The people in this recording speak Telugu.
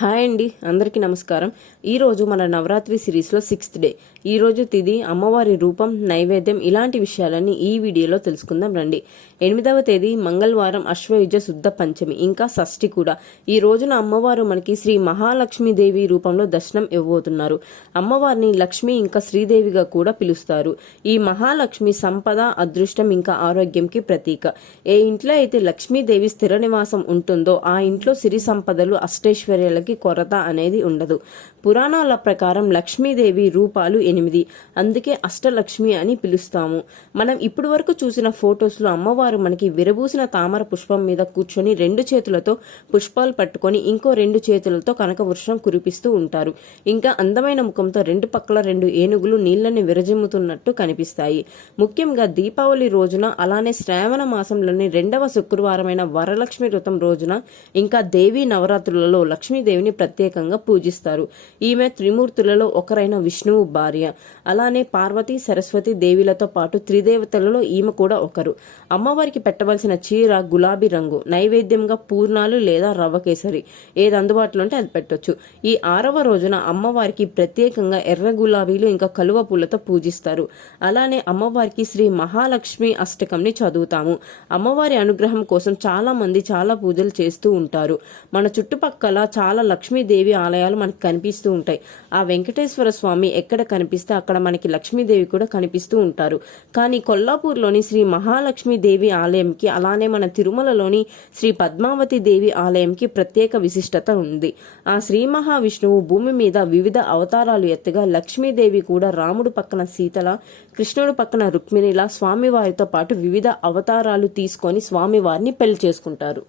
హాయ్ అండి, అందరికీ నమస్కారం. ఈరోజు మన నవరాత్రి సిరీస్లో 6th డే. ఈరోజు తిది, అమ్మవారి రూపం, నైవేద్యం ఇలాంటి విషయాలన్నీ ఈ వీడియోలో తెలుసుకుందాం రండి. 8వ తేదీ మంగళవారం, అశ్వయుజ శుద్ధ పంచమి, ఇంకా షష్ఠి కూడా. ఈ రోజున అమ్మవారు మనకి శ్రీ మహాలక్ష్మీదేవి రూపంలో దర్శనం ఇవ్వబోతున్నారు. అమ్మవారిని లక్ష్మి ఇంకా శ్రీదేవిగా కూడా పిలుస్తారు. ఈ మహాలక్ష్మి సంపద, అదృష్టం ఇంకా ఆరోగ్యంకి ప్రతీక. ఏ ఇంట్లో అయితే లక్ష్మీదేవి స్థిర నివాసం ఉంటుందో ఆ ఇంట్లో సిరి సంపదలు, అష్టైశ్వర్యాలకి కొరత అనేది ఉండదు. పురాణాల ప్రకారం లక్ష్మీదేవి రూపాలు 8, అందుకే అష్టలక్ష్మి అని పిలుస్తాము. మనం ఇప్పటి వరకు చూసిన ఫొటోస్ లో అమ్మవారు మనకి విరబూసిన తామర పుష్పం మీద కూర్చొని 2 చేతులతో పుష్పాలు పట్టుకొని ఇంకో 2 చేతులతో కనక వర్షం కురిపిస్తూ ఉంటారు. ఇంకా అందమైన ముఖంతో 2 పక్కల 2 ఏనుగులు నీళ్లని విరజిమ్ముతున్నట్టు కనిపిస్తాయి. ముఖ్యంగా దీపావళి రోజున, అలానే శ్రావణ మాసంలోని 2వ శుక్రవారమైన వరలక్ష్మి వ్రతం రోజున, ఇంకా దేవీ నవరాత్రులలో లక్ష్మీదేవిని ప్రత్యేకంగా పూజిస్తారు. ఈమె త్రిమూర్తులలో ఒకరైన విష్ణువు భార్య. అలానే పార్వతి, సరస్వతి దేవిలతో పాటు త్రిదేవతలలో ఈమె కూడా ఒకరు. అమ్మవారికి పెట్టవలసిన చీర గులాబీ రంగు. నైవేద్యంగా పూర్ణాలు లేదా రవ్వ కేసరి, ఏది అందుబాటులో ఉంటే అది పెట్టొచ్చు. ఈ 6వ రోజున అమ్మవారికి ప్రత్యేకంగా ఎర్ర గులాబీలు ఇంకా కలువ పూలతో పూజిస్తారు. అలానే అమ్మవారికి శ్రీ మహాలక్ష్మి అష్టకంని చదువుతాము. అమ్మవారి అనుగ్రహం కోసం చాలా మంది చాలా పూజలు చేస్తూ ఉంటారు. మన చుట్టుపక్కల చాలా లక్ష్మీదేవి ఆలయాలు మనకి కనిపిస్తూ ఉంటాయి. ఆ వెంకటేశ్వర స్వామి ఎక్కడ కనిపిస్తే అక్కడ మనకి లక్ష్మీదేవి కూడా కనిపిస్తూ ఉంటారు. కానీ కొల్లాపూర్లోని శ్రీ మహాలక్ష్మీదేవి ఆలయంకి, అలానే మన తిరుమలలోని శ్రీ పద్మావతి దేవి ఆలయంకి ప్రత్యేక విశిష్టత ఉంది. ఆ శ్రీ మహావిష్ణువు భూమి మీద వివిధ అవతారాలు ఎత్తగా, లక్ష్మీదేవి కూడా రాముడు పక్కన సీతల, కృష్ణుడు పక్కన రుక్మిణిలా స్వామివారితో పాటు వివిధ అవతారాలు తీసుకొని స్వామివారిని పెళ్లి చేసుకుంటారు.